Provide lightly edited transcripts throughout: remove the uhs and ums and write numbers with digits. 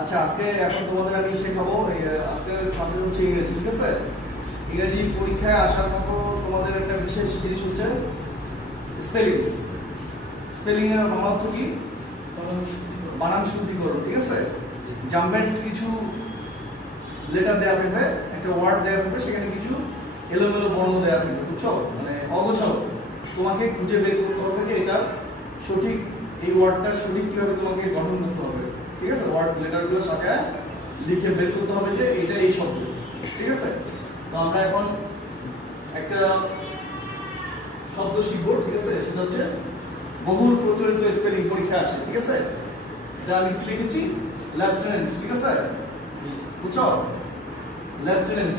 আচ্ছা আজকে এখন তোমাদের আমি শেখাবো আজকে সাবজেক্ট হচ্ছে ইংরেজি, ঠিক আছে? ইংরেজি পরীক্ষায় আসার মতো তোমাদের একটা বিশেষ জিনিস হচ্ছে স্পেলিং। স্পেলিং এর অর্থ কি? বানান শুদ্ধিকরণ, ঠিক আছে? জাম্পেন্ট কিছু লেটার দেওয়া থাকবে, একটা ওয়ার্ড দেওয়া থাকবে, সেখানে কিছু এলোমেলো বর্ণ দেওয়া থাকবে, বুঝছো? মানে অগোছালো। তোমাকে খুঁজে বের করতে হবে যে এটা সঠিক, এই ওয়ার্ডটা সঠিক কিভাবে তোমাকে গঠন করতে হবে, ঠিক আছে? ওয়ার্ড লেটারগুলো সাথে লিখে বের করতে হবে যে এটা এই শব্দ, ঠিক আছে? তো আমরা এখন একটা শব্দ শিখবো, ঠিক আছে? সেটা হচ্ছে বহুল প্রচলিত স্পেলিং পরীক্ষায় আসে, ঠিক আছে? এটা আমি কি লিখেছি? লেফটেন্যান্ট, ঠিক আছে? বুঝছো? লেফটেন্যান্ট,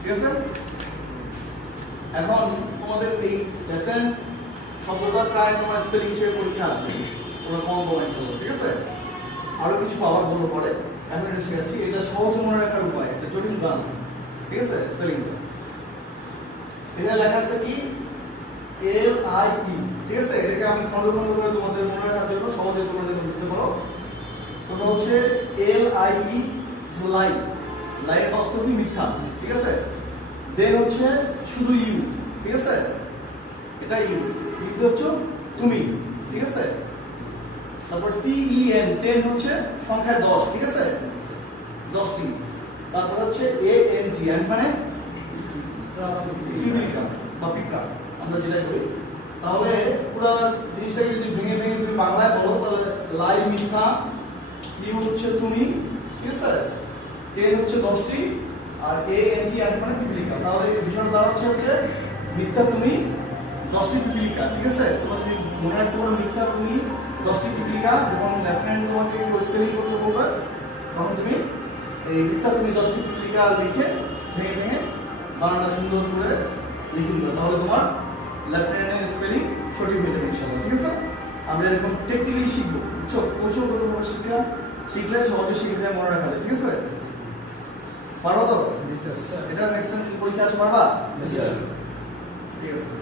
ঠিক আছে? এখন তোমাদের এই লেফটেন্যান্ট শব্দটা প্রায় তোমার স্পেলিং হিসেবে পরীক্ষা আসবে, তোমরা কম বলেন ছিল, ঠিক আছে? আরো কিছু আবার বলবো পরে, এখন এটা শিখেছি। এটা সহজ মনে রাখার উপায়, এটা জটিল গান, ঠিক আছে? স্পেলিং এখানে লেখা আছে কি এল আই ই, ঠিক আছে? এটাকে আমি খন্ড খন্ড করে তোমাদের মনে রাখার জন্য সহজে তোমাদের বুঝতে পারো। তোমরা হচ্ছে এল আই ই লাই, লাই অর্থ কি? মিথ্যা, ঠিক আছে? দেন হচ্ছে শুধু ইউ, ঠিক আছে? এটা ইউ, ইউ হচ্ছে তুমি, ঠিক আছে? তারপর টি ই এন, 10 হচ্ছে সংখ্যা 10, ঠিক আছে? 10টি। তারপর হচ্ছে এ এন জি, এন মানে পিপিলিকা বা পিঁপড়া, আমরা যেটাই বলি। তাহলে পুরো জিনিসটাকে যদি ভেঙে ভেঙে তুমি বাংলায় বলো, তাহলে লাই মিথ্যা, ইউ হচ্ছে তুমি, ঠিক আছে? টেন হচ্ছে 10টি, আর এ এন জি এন মানে পিপিলিকা। তাহলে এই বিষয়টা দাঁড়াচ্ছে হচ্ছে মিথ্যা তুমি 10টি পিপিলিকা, ঠিক আছে? তোমরা যদি মনে রাখতে পারো মিথ্যা তুমি 10টি পিপিলিকা, যখন লেফটেন্যান্ট তোমাকে স্পেলিং করতে বলবে তখন তুমি এই মিথ্যা তুমি 10টি পিপিলিকা লিখে ভেঙে ভেঙে বানানটা সুন্দর করে লিখে দিবে, তাহলে তোমার লেফটেন্যান্টের স্পেলিং সঠিক হয়ে যাবে ইনশাআল্লাহ, ঠিক আছে? আমরা এরকম টেকনিক্যালি শিখবো, বুঝছো? কৌশলগতভাবে শিখলে সহজে শিখে যায়, মনে রাখা যায়, ঠিক আছে? পারবো তো? জি স্যার। এটা নেক্সট পরীক্ষা আসে পারবা? জি স্যার। ঠিক আছে।